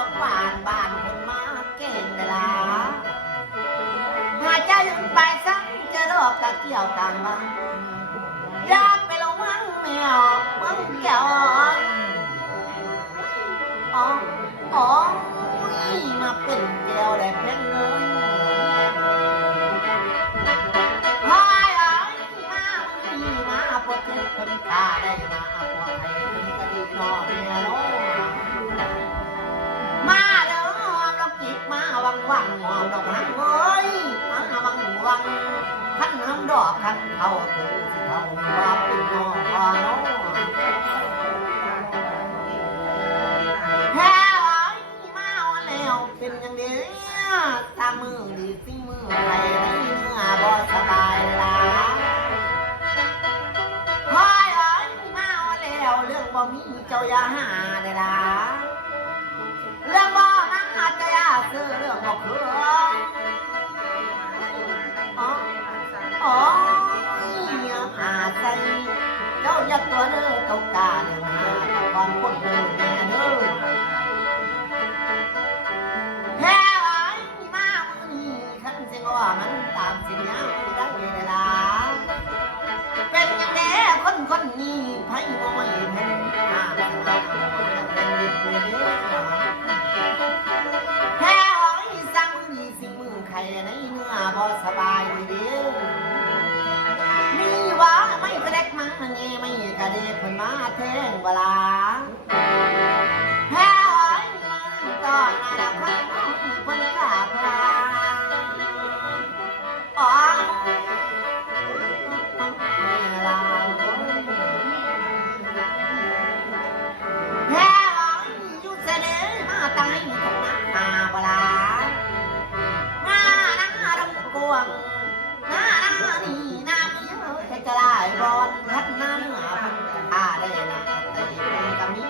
อกหวานบานคนมาเก่งเวลาหาใจไปสักจะรอกกะเกี่ยวกันบ้างอยากไปลงวังไม่ออกวังแก้วอ๋อมาเป็นแก้วได้เพ่นเลยพายมาปวดคนตาได้มาปวดให้เป็นกระดิ่งนอเมียโลมาเด้อเรากิบมาวังหอมดอกหักเอ้ยมาวังขันน้ำดอกขันเขาถือเขาว่าเป็นนอพอโลแพ้มาวันแล้วเป็นอย่างเดียวตามือดีสิมือไรเนื้อบ่สบายละพายมาวันแล้วเรื่องบ่มีเจ้าอย่าหาได้ละเรื่องบ่มาจะอย่าซื้อเรื่องบ่คือหาใส่เจ้าอย่าตัวเด้อตกกาเด้อหาตะวันคนเด้อแม่เด้อแพ้มามือขันเสียงว่ามันตามเสียงยังได้เวลาเป็นยังไงคนนี้ไพ่มอยเห็นหาเป็นดิบเลยแพ้สั่งมือสิมือใครในเนื้อบ่สบายดีมีว่าไม่กระเด็กมาเนี่ยไม่กระเด็กคนมาแทงเวลาแพ้ตอนนั้นคนกราบลาอ๋อลาแพ้อยู่เสน่ห์มาตายตรงนั้นมาเวลามาดงกวงนี่น้ำเยอะจะได้บอลพัดน้ำได้นะแต่กับนี้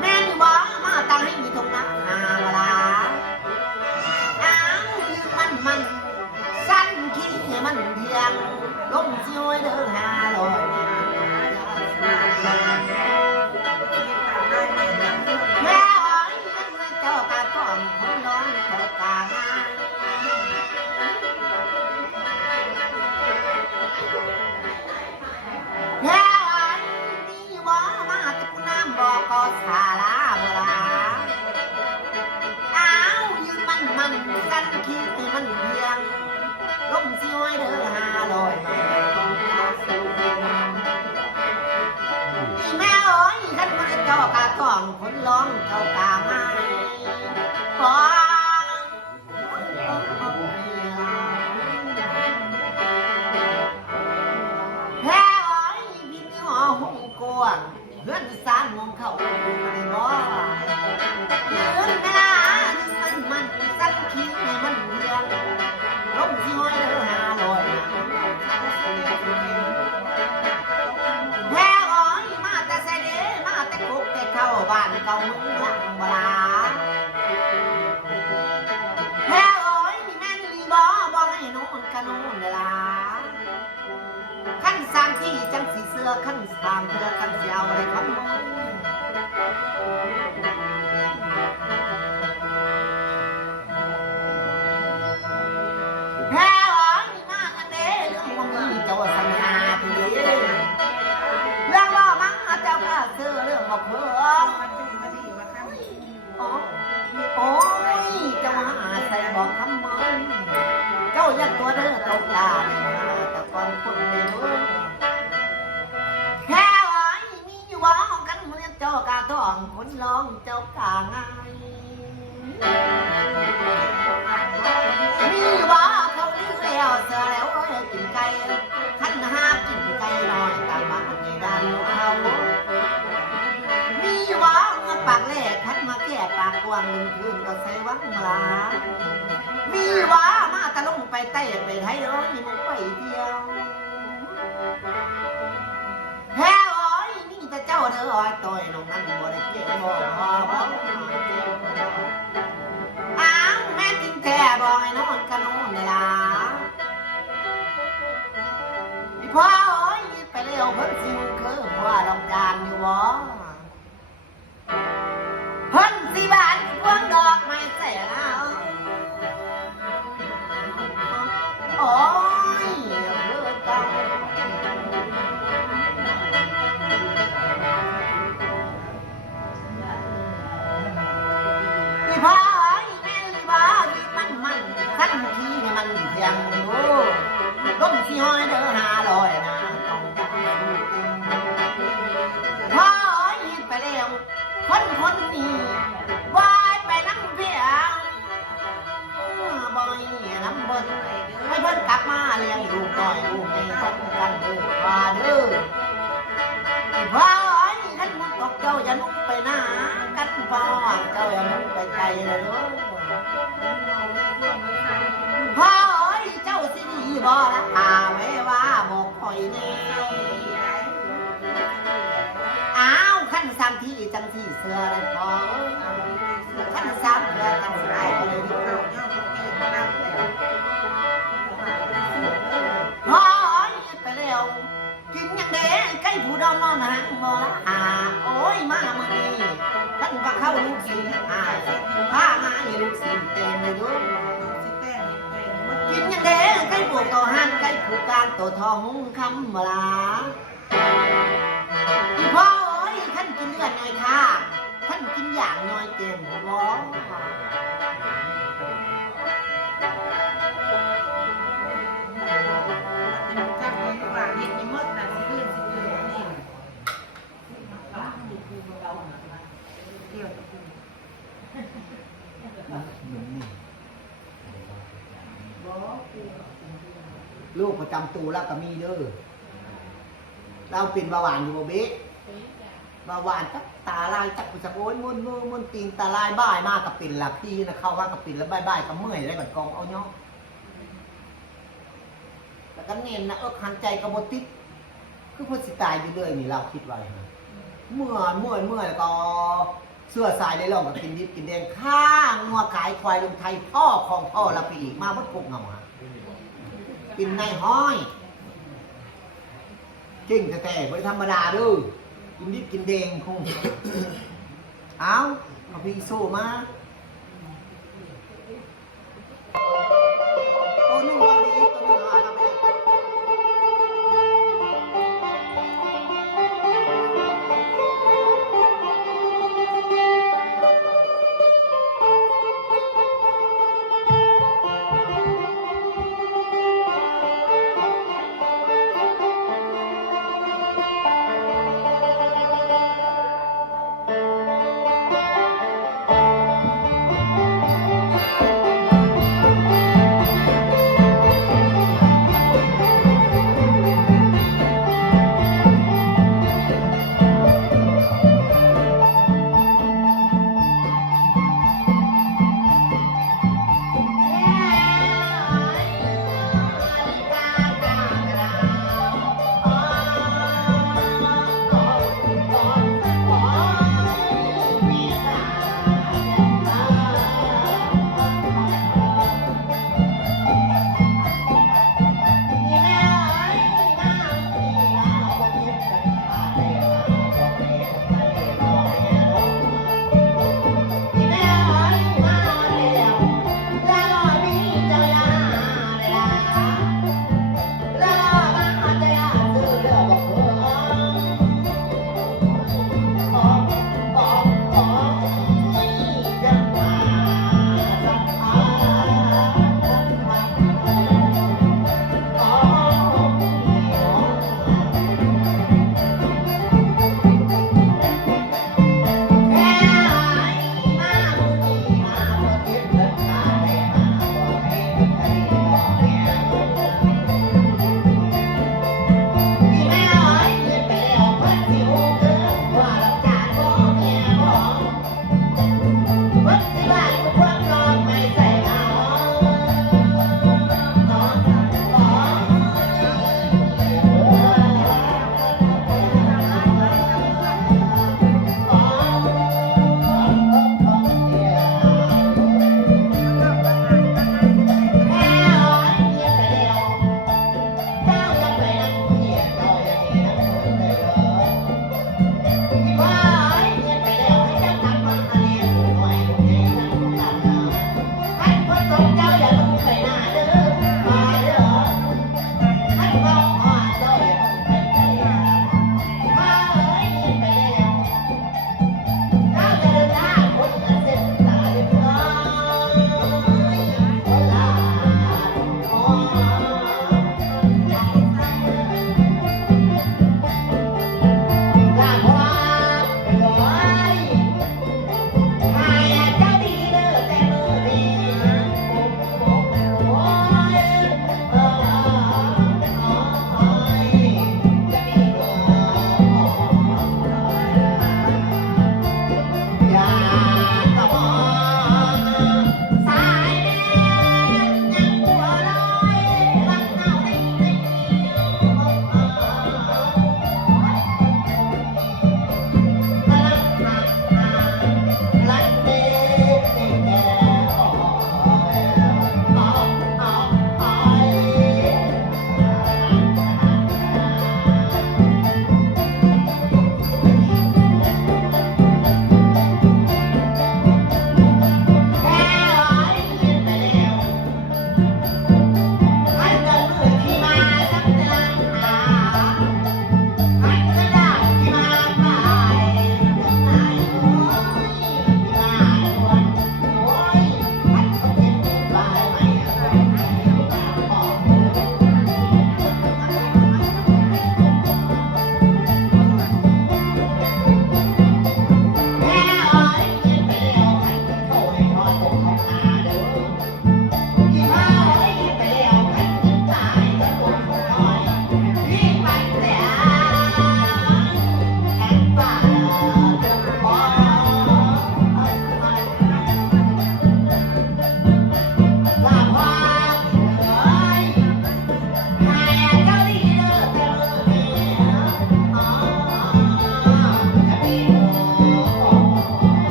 แม่นบ่มาตายตรงนั้นเวลายืมมันสั้นคิดให้มันเพียงลมช่วยเด้อหาลอยแม่เจ้ากาก้อนคนน้องเจ้ากางานแพ้นี่บ่มาตะกุน้ำบ่ก็สาลาเวลายืมมันสั้นคิดให้มันเพียงลมช่วยเด้อหาลอยมาแม่ขันมันเจ้ากาก้อนคนร้องเจ้ากางานบ่แพ้บินหอหงกวงเพื่อนสารมองเขาดูในบ่ยืนเวลามันสั้นคิดให้มันเพียงลมช่วยเด้อหาลอยแพ้มาแต่เสด็จมาแต่คุกแต่เข้าบ้านเก่าเมืองหลังเวลาแพ้แม่นลีบ่ให้โน่นกะโน่นเวลาขั้นสามที่จังสีเสื้อขั้นสามเพื่อกันเสียวอะไรครับแพ้มาอันเด้เรื่องมันมีเจ้าสัญญาทีเดียวเรื่องว่ามังเจ้าข้าเสื้อเรื่องมาเพื่อโอ้ยเจ้ามาใส่บอกทำไมเจ้ายัดตัวเด้อตกตาแต่ก่อนคนในเมืองแพ้มีอยู่ว่ากันเมื่อเจ้ากาต้องคนร้องเจ้ากาง่ายมีว่าเขาเลี้ยงแล้วเสือแล้วกินไก่ขันห้ากินไก่ลอยตามมาในด้านเขามีว่าเมื่อปากแรกขันมาแก่ปากกว้างหนึ่งคืนก็ใส่วังลามีว่ามาตะลงไปเตะไปไทยมึงไปเที่ยวแพ้นี่จะเจ้าเด้อต่อยน้องนั่นบ่ได้เกี่ยวบ่แม่กินแก่บ่ไอ้นอนกันนอนเลยล่ะพี่พ่อไปเร็วเพิ่นสิคือว่าลองจานอยู่บ่เพิ่นสิบ วายไปนั่งเพียงบ่อยน้ำเบิ้ลให้เบิ้ลกลับมาเลี้ยงลูกน้อยลูกในคนกันเด้อว่าเด้อพ่อเอ้ยขันมันตกเจ้าอย่านุ่งไปหน้ากันพ่อเจ้าอย่านุ่งไปไกลเลยเด้อพ่อเอ้ยเจ้าสิดีบ่ละหาไว้ว่าบอกคอยแน่อ้าวขั้นสามที่จังที่เสือเลยพ่อขั้นสามเสือจังไรเลยพ่อไปเร็วกินยังเด้ใกล้ผู้ดอนนอนหางมอละหาโอ้ยมาเมื่อนี้ท่านว่าเข้าลูกศิษย์หาผ้าหาลูกศิษย์เต็มเลยด้วยกินยังเด้ใกล้ผู้ต่อหันใกล้ผู้การตัวทองหุ้งคำมาลาพ่อเอ้ยท่านกินเลือดหน่อยค่ะท่านกินอย่างหน่อยเต็มหัวลูกประจำตัวแล้วก็มีเด้อเราเป็นเบาหวานอยู่บ่เบ๊ะเบาหวานจักตาลายจักกุศลโอ้ยมุนตีนตาลายบ่ายมากกับปิ่นหลักที่นะเข้ามากับปิ่นแล้วบ่ายกับเมื่อยแล้วกับกองเอาเนาะแล้วก็เน้นนะหันใจกับบติดคือพอสิตายอยู่เลยนี่เราคิดไว้เมื่อแล้วก็เสื้อสายได้ลองกับกินดิบกินแดงข้างงัวขายควายลงไทยพ่อของพ่อละปีอีกมาวัดพกเงากินในห้อยเก่งแต่ไม่ธรรมดาด้วยกินดิบกินแดงคงเอาพี่โซ่มาตัวนึงวันนี้ตัวนึงเอาไป